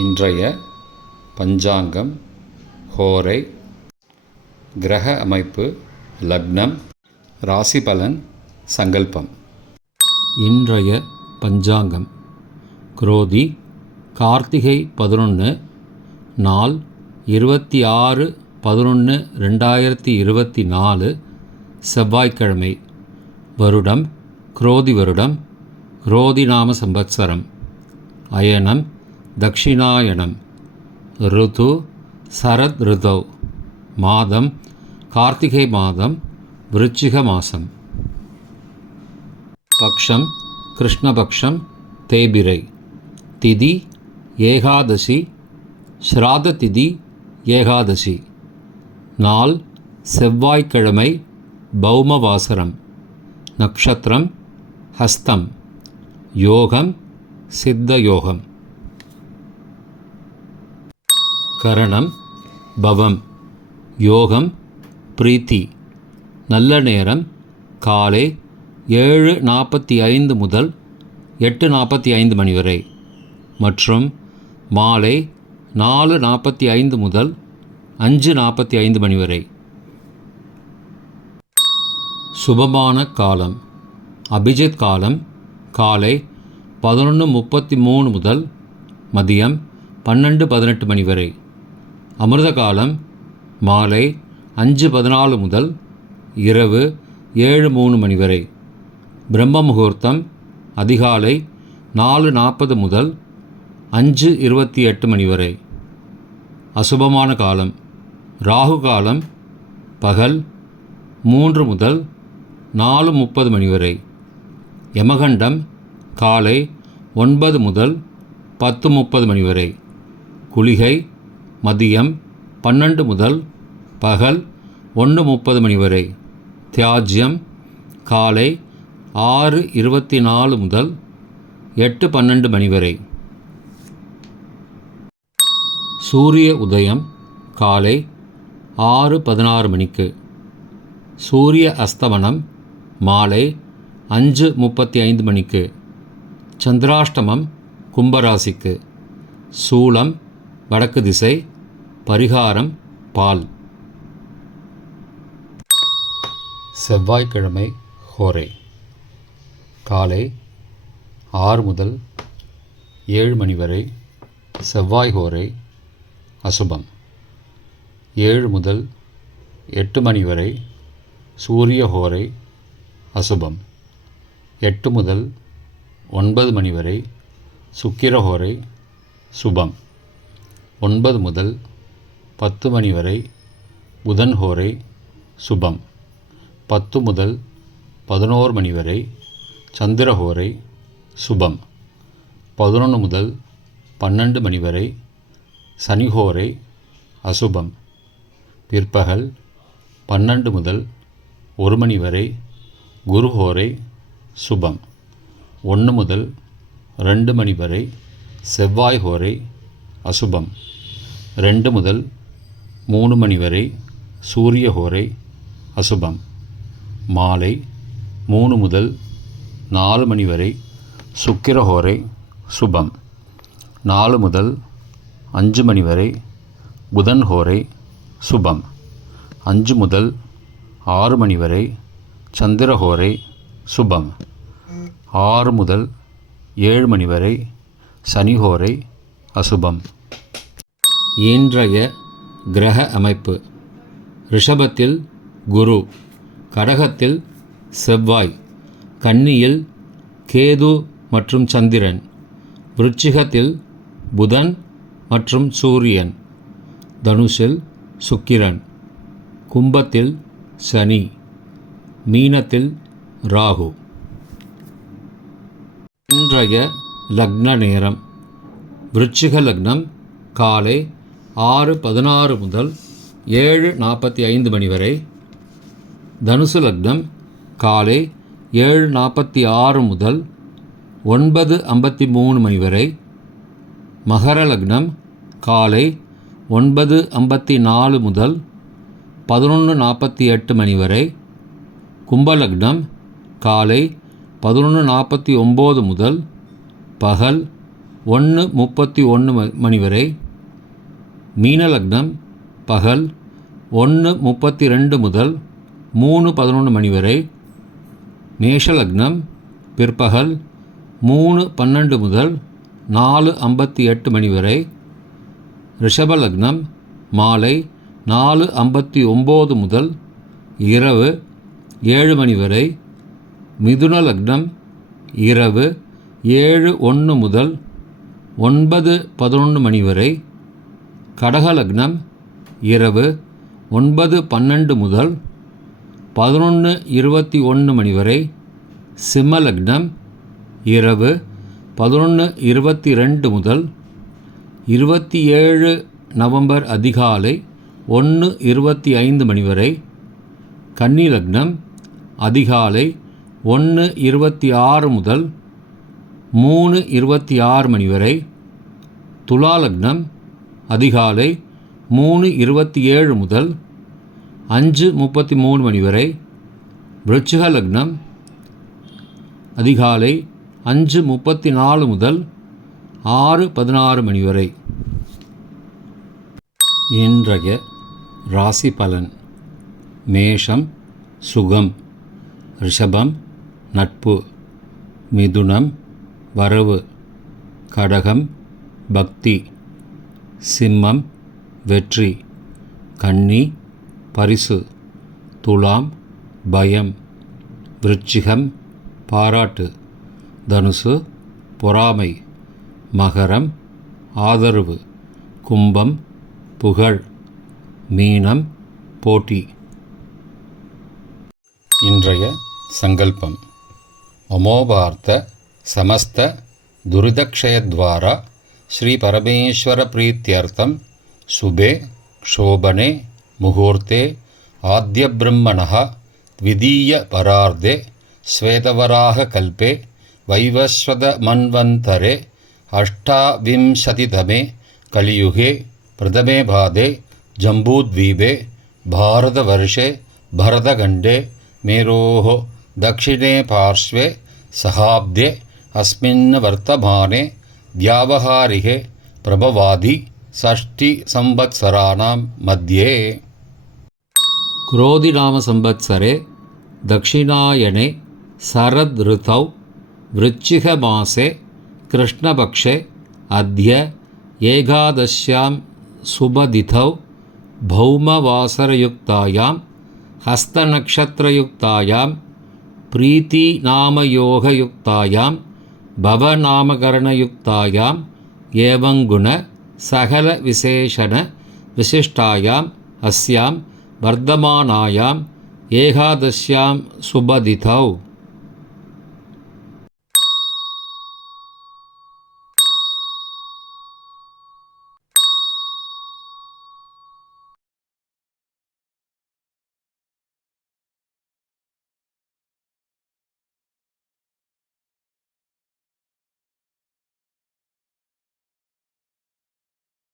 இன்றைய பஞ்சாங்கம், ஹோரை, கிரக அமைப்பு, லக்னம், ராசி பலன், சங்கல்பம். இன்றைய பஞ்சாங்கம் குரோதி கார்த்திகை 11, நாள் 26/11/2024, செவ்வாய்க்கிழமை. வருடம் குரோதி வருடம், குரோதி நாம சம்பத்சரம். அயனம் தக்ஷிணாயனம். ருது சரத் ருதவ். மாதம் கார்த்திகை மாதம், விருச்சிக மாதம். பக்ஷம் கிருஷ்ணபக்ஷம், தேபிரை. திதி ஏகாதசி, ஸ்ராத திதி ஏகாதசி. நாள் செவ்வாய்க்கிழமை, பௌமவாசரம். நக்ஷத்திரம் ஹஸ்தம். யோகம் சித்த யோகம். கரணம் பவம். யோகம் பிரீத்தி. நல்ல நேரம் காலை 7:45 முதல் 8:45 மணி வரை மற்றும் மாலை 4:45 முதல் 5:45 மணி வரை. சுபமான காலம் அபிஜித் காலம் காலை 11:33 முதல் மதியம் 12:18 மணி வரை. அமிர்த காலம் மாலை 5:14 முதல் இரவு 7:03 மணி வரை. பிரம்ம முகூர்த்தம் அதிகாலை 4:40 முதல் 5:28 மணி வரை. அசுபமான காலம் ராகு காலம் பகல் 3 முதல் 4:30 மணி வரை. யமகண்டம் காலை 9 முதல் 10:30 மணி வரை. குளிகை மதியம் 12 முதல் பகல் 1:30 மணி வரை. தியாஜ்யம் காலை 6:24 முதல் 8:12 மணி வரை. சூரிய உதயம் காலை 6:16 மணிக்கு. சூரிய அஸ்தமனம் மாலை 5:35 மணிக்கு. சந்திராஷ்டமம் கும்பராசிக்கு. சூலம் வடக்கு திசை. பரிகாரம் பால். செவ்வாய்க்கிழமை ஹோரை காலை 6 முதல் 7 மணி வரை செவ்வாய் ஹோரை அசுபம். 7 முதல் 8 மணி வரை சூரிய ஹோரை அசுபம். 8 முதல் 9 மணி வரை சுக்கிர ஹோரை சுபம். 9 முதல் 10 மணி வரை புதன் ஹோரை சுபம். 10 முதல் 11 மணி வரை சந்திர ஹோரை சுபம். 11 முதல் 12 மணி வரை சனி ஹோரை அசுபம். பிற்பகல் 12 முதல் 1 மணி வரை குரு ஹோரை சுபம். 1 முதல் 2 மணி வரை செவ்வாய் ஹோரை அசுபம். 2 முதல் 3 மணி வரை சூரிய ஹோரை அசுபம். மாலை 3 முதல் 4 மணி வரை சுக்கிர ஹோரை சுபம். 4 முதல் 5 மணி வரை புதன் ஹோரை சுபம். 5 முதல் 6 மணி வரை சந்திர ஹோரை சுபம். 6 முதல் 7 மணி வரை சனி ஹோரை அசுபம். இன்றைய கிரக அமைப்பு ரிஷபத்தில் குரு, கடகத்தில் செவ்வாய், கன்னியில் கேது மற்றும் சந்திரன், விருச்சிகத்தில் புதன் மற்றும் சூரியன், தனுஷில் சுக்கிரன், கும்பத்தில் சனி, மீனத்தில் ராகு. இன்றைய லக்ன நேரம் விருச்சிக லக்னம் காலை 6:16 முதல் 7:45 மணி வரை. தனுசு லக்னம் காலை 7:46 முதல் 9:53 மணி வரை. மகர லக்னம் காலை 9:54 முதல் 11:48 மணி வரை. கும்பலக்னம் காலை 11:49 முதல் பகல் 1:31 மணி வரை. மீன லக்னம் பகல் 1:32 முதல் 3:11 மணி வரை. மேஷ லக்னம் பிற்பகல் 3:12 முதல் 4:58 மணி வரை. ரிஷப லக்னம் மாலை 4:59 முதல் இரவு 7 மணி வரை. மிதுன லக்னம் இரவு 7:01 முதல் 9:11 மணி வரை. கடக லக்னம் இரவு 9:12 முதல் 11:21 மணி வரை. சிம்ம லக்னம் இரவு 11:22 முதல் 27 நவம்பர் அதிகாலை 1:25 மணி வரை. கன்னி லக்னம் அதிகாலை 1:26 முதல் 3:26 மணி வரை. துலா லக்னம் அதிகாலை 3:27 முதல் 5:33 மணி வரை. விருச்சிக லக்னம் அதிகாலை 5:34 முதல் 6:16 மணி வரை. இன்றைய ராசி பலன். மேஷம் சுகம், ரிஷபம் நட்பு, மிதுனம் வரவு, கடகம் பக்தி, சிம்மம் வெற்றி, கன்னி பரிசு, துலாம் பயம், விருச்சிகம் பாராட்டு, தனுசு பொறாமை, மகரம் ஆதரவு, கும்பம் புகழ், மீனம் போட்டி. இன்றைய சங்கல்பம். அமோபார்த்த சமஸ்த துரிதக்ஷயத்வாரா ஸ்ரீ பரமேஸ்வர பிரீத்யர்த்தம் சுபே க்ஷோபனே முகூர்த்தே ஆத்ய பிரம்மணः த்விதீய பரார்த்தே ஸ்வேதவராக கல்பே வைவஸ்வத மன்வந்தரே அஷ்டாவிம்சதிதமே கலியுகே பிரதமே பாதே ஜம்பூத்வீபே பாரதவர்ஷே பரதகண்டே மேரோः दक्षिणे पार्श्वे सहाब्दे अस्मिन् वर्तमाने व्यावहारिके प्रभवादि षष्टिसंवत्सराणां मध्ये. क्रोधिनाम संवत्सरे दक्षिणायने शरद ऋतौ वृश्चिकमासे कृष्णपक्षे अद्य एकादश्यां शुभतिथौ भौमवासरयुक्तायां हस्तनक्षत्रयुक्तायां प्रीतिनामयोगयुक्तायां भवनामकरणयुक्तायां एवं गुण सकलविशेषण विशिष्टायाम् अस्यां वर्धमानायाम् एकादश्यां शुभतिथौ